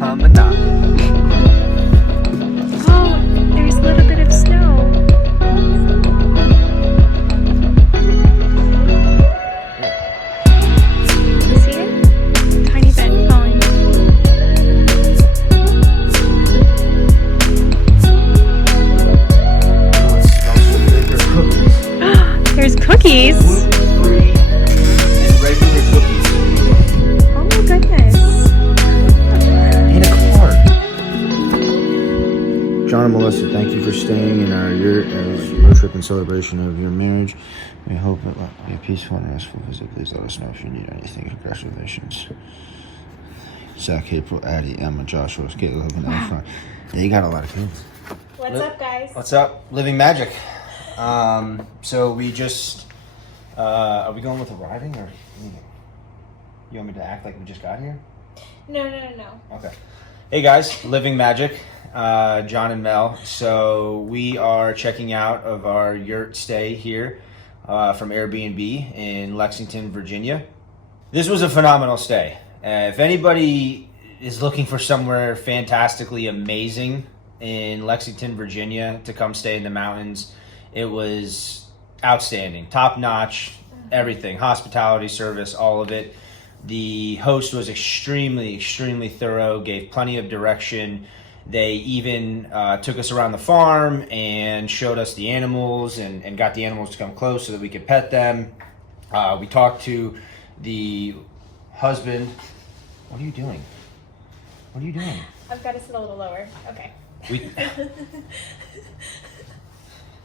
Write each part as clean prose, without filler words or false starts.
come a knocking. Oh, there's a little bit of snow. You see it? Tiny bit falling. Oh, it smells so good. There's cookies. There's cookies. Gluten-free and regular cookies. Oh my goodness. In a car. John and Melissa, thank you for staying in our yurt as road trip in celebration of your marriage. We hope it will be a peaceful and restful visit. Please let us know if you need anything. Congratulations. Zach, April, Addie, Emma, Joshua, Caitlin, Hogan, and Front. Yeah, you got a lot of kids. What's up, guys? What's up? Living Magic. So we just, are we going with arriving or you want me to act like we just got here? No. Okay. Hey guys, Living Magic, John and Mel. So we are checking out of our yurt stay here from Airbnb in Lexington, Virginia. This was a phenomenal stay. If anybody is looking for somewhere fantastically amazing in Lexington, Virginia to come stay in the mountains, it was outstanding, top notch, everything, hospitality, service, all of it. The host was extremely thorough, gave plenty of direction. They even took us around the farm and showed us the animals and got the animals to come close so that we could pet them. We talked to the husband. What are you doing? What are you doing? I've got to sit a little lower. Okay.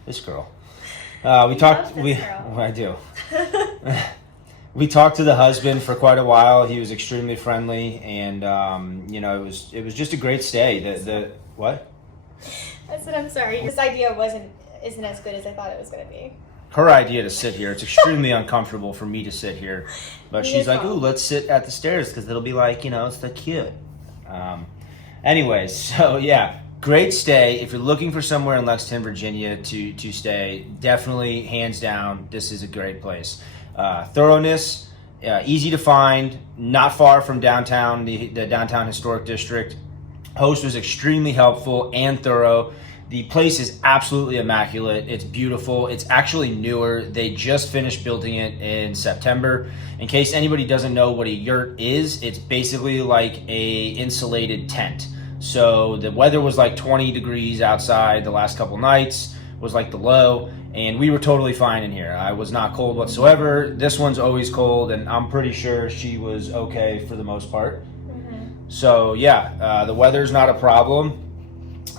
This girl. We talked. Love this girl. I do. We talked to the husband for quite a while. He was extremely friendly, and it was just a great stay. The what? I said I'm sorry. This idea isn't as good as I thought it was going to be. Her idea to sit here. It's extremely uncomfortable for me to sit here, but Me she's as like, well. "Ooh, let's sit at the stairs because it'll be like it's the cute." Anyways, so yeah, great stay. If you're looking for somewhere in Lexington, Virginia to stay, definitely hands down, this is a great place. Thoroughness, easy to find, not far from downtown, the downtown historic district. Host was extremely helpful and thorough. The place is absolutely immaculate. It's beautiful. It's actually newer. They just finished building it in September. In case anybody doesn't know what a yurt is, it's basically like a insulated tent. So the weather was like 20 degrees outside the last couple nights, was like the low, and we were totally fine in here. I was not cold whatsoever. This one's always cold, and I'm pretty sure she was okay for the most part. So yeah, the weather's not a problem.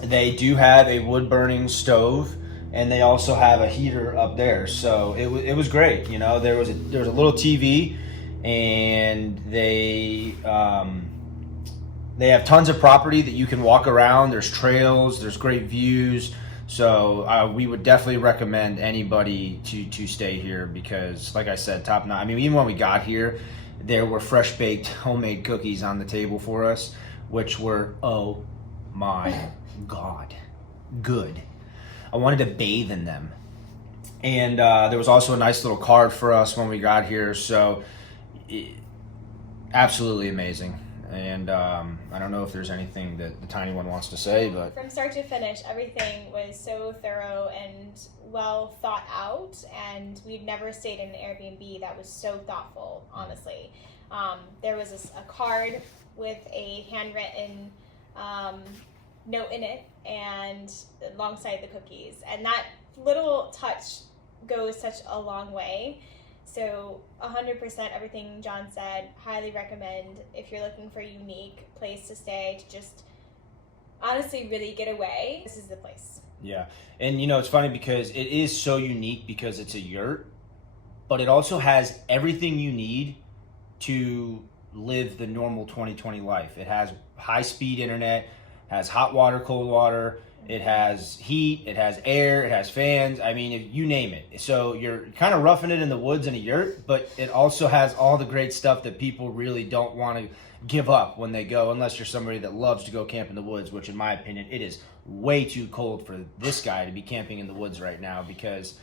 They do have a wood burning stove, and they also have a heater up there. So it was great. There was a little TV, and they have tons of property that you can walk around. There's trails, there's great views. So we would definitely recommend anybody to stay here because, like I said, top notch. I mean, even when we got here, there were fresh baked homemade cookies on the table for us, which were, oh my God, good. I wanted to bathe in them. And there was also a nice little card for us when we got here. So absolutely amazing. And I don't know if there's anything that the tiny one wants to say, but From start to finish, everything was so thorough and well thought out, and we've never stayed in an Airbnb that was so thoughtful, honestly. There was a card with a handwritten note in it and alongside the cookies, and that little touch goes such a long way. So 100% everything John said, highly recommend if you're looking for a unique place to stay, to just honestly really get away. This is the place. yeah. And it's funny because it is so unique because it's a yurt, but it also has everything you need to live the normal 2020 life. It has high-speed internet, has hot water, cold water, it has heat, it has air, it has fans. I mean, if you name it. So you're kind of roughing it in the woods in a yurt, but it also has all the great stuff that people really don't want to give up when they go, unless you're somebody that loves to go camp in the woods, which in my opinion, it is way too cold for this guy to be camping in the woods right now because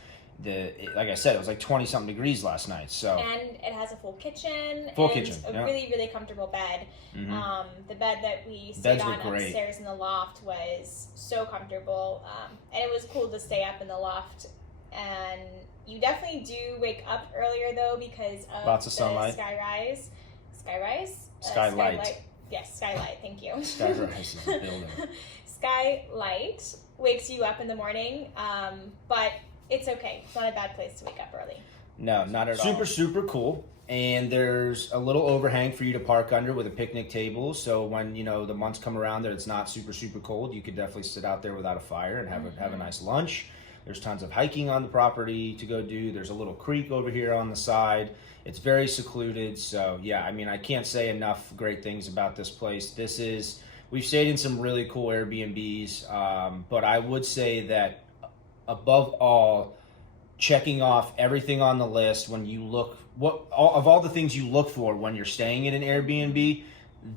like I said, it was like 20 something degrees last night. So and it has a full kitchen. Full and kitchen, a yeah. really, really comfortable bed. Mhm. The bed that we stayed Beds were on great. upstairs in the loft was so comfortable, and it was cool to stay up in the loft. And you definitely do wake up earlier though because of Lots of the sunlight. skylight. Yes, skylight. Thank you. Skyrise is a building. Skylight wakes you up in the morning, but it's okay. It's not a bad place to wake up early. No, not at all. Super cool. And there's a little overhang for you to park under with a picnic table. So when, you know, the months come around that it's not super cold, you could definitely sit out there without a fire and have a nice lunch. There's tons of hiking on the property to go do. There's a little creek over here on the side. It's very secluded. So yeah, I mean, I can't say enough great things about this place. We've stayed in some really cool Airbnbs, but I would say that above all, checking off everything on the list when you look, of all the things you look for when you're staying in an Airbnb,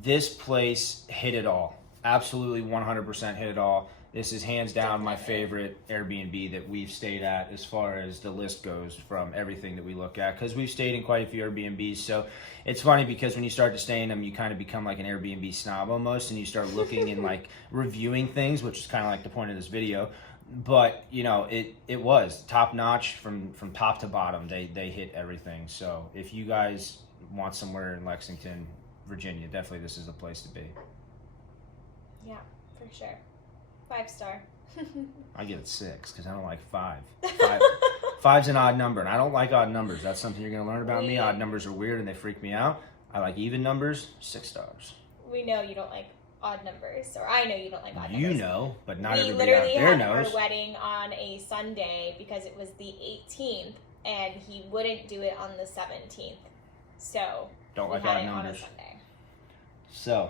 this place hit it all. Absolutely 100% hit it all. This is hands down my favorite Airbnb that we've stayed at as far as the list goes from everything that we look at, because we've stayed in quite a few Airbnbs. So it's funny because when you start to stay in them, you kind of become like an Airbnb snob almost, and you start looking and like reviewing things, which is kind of like the point of this video. But you know, it was top notch from top to bottom. They hit everything. So if you guys want somewhere in Lexington, Virginia, definitely this is the place to be. Yeah, for sure. 5-star. I give it 6 because I don't like 5. 5's an odd number, and I don't like odd numbers. That's something you're gonna learn about me. Odd numbers are weird and they freak me out. I like even numbers. 6 stars. We know you don't like odd numbers, or I know you don't like odd numbers. You know, but not we everybody out there literally had knows. our wedding on a Sunday because it was the 18th, and he wouldn't do it on the 17th. So Don't we like had odd it on a numbers. Sunday. So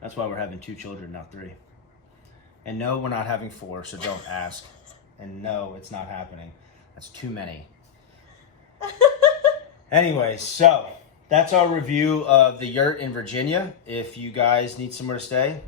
that's why we're having 2 children, not 3. And no, we're not having 4, so don't ask. And no, it's not happening. That's too many. Anyway, so that's our review of the Yurt in Virginia. If you guys need somewhere to stay,